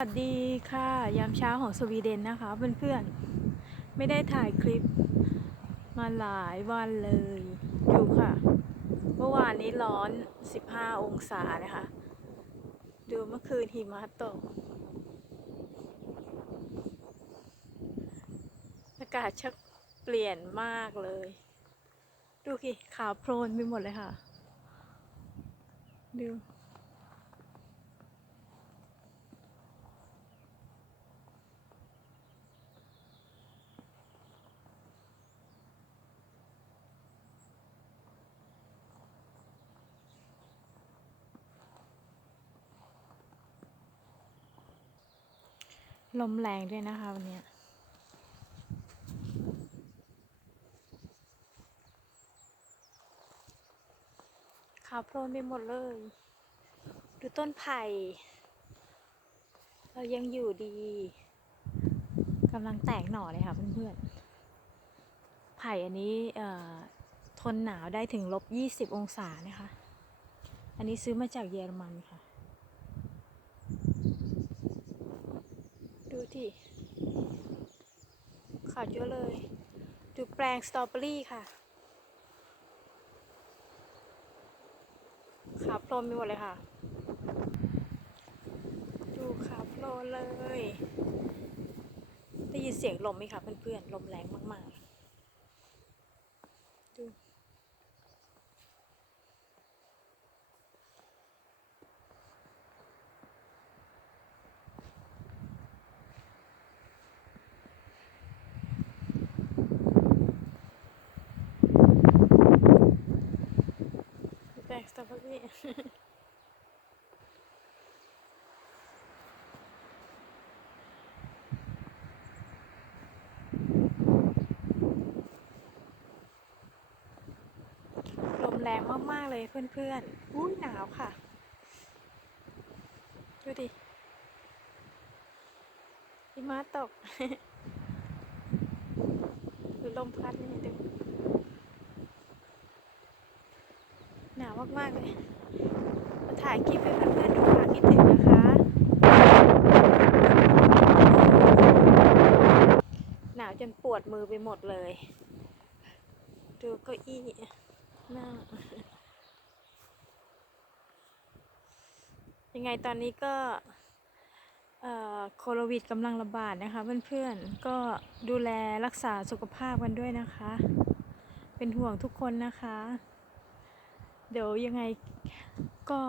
สวัสดีค่ะ ยามเช้าของสวีเดนนะคะเพื่อนๆไม่ได้ถ่ายคลิปมาหลายวันเลยดูค่ะ เมื่อวานนี้ร้อน 15 องศานะคะ ดูเมื่อคืนหิมะตก อากาศชักเปลี่ยนมากเลย ดูสิขาวโพลนไปหมดเลยค่ะ ดู ลมแรงด้วยนะคะวันนี้ขาวโพลนไปหมดเลยดูต้นไผ่ เรายังอยู่ดีกำลังแตกหน่อเลยค่ะเพื่อนๆ ไผ่อันนี้ทนหนาวได้ถึงลบ 20 องศานะคะ อันนี้ซื้อมาจากเยอรมันค่ะ ดูที่ขาดเยอะเลย ดูแปลงสตรอเบอรี่ค่ะขาโพลนไปหมดเลยค่ะ ดูขาโพลนเลย ได้ยินเสียงลมไหมคะเพื่อนๆ ลมแรงมากๆ ดู แปลงสตรอเบอรี่ ลม แรงมาก ๆ เลยเพื่อนๆอุ้ยหนาวค่ะ ดูดิหิมะตกดูลมพัดนี่ดูหนาวมาก ๆ เลยมาถ่ายคลิปให้เพื่อนๆดูค่ะคิดถึงนะคะ หนาวจนปวดมือไปหมดเลย ดูเก้าอี้ นั่งยังไงตอนนี้ก็โควิดกำลังระบาดนะคะเพื่อนๆ ก็ดูแลรักษาสุขภาพกันด้วยนะคะ เป็นห่วงทุกคนนะคะ เดี๋ยวยังไงก็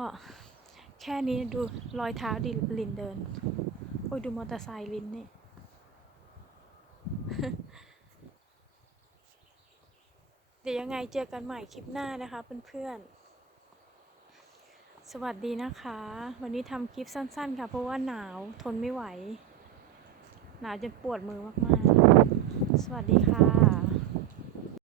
แค่นี้ดูรอยเท้าดิลินเดิน โอ้ยดูมอเตอร์ไซค์ลินนี่ เดี๋ยวยังไงเจอกันใหม่คลิปหน้านะคะเพื่อนๆ สวัสดีนะคะ วันนี้ทำคลิปสั้น ๆ ค่ะ เพราะว่าหนาวทนไม่ไหว หนาวจนปวดมือมากๆ สวัสดีค่ะ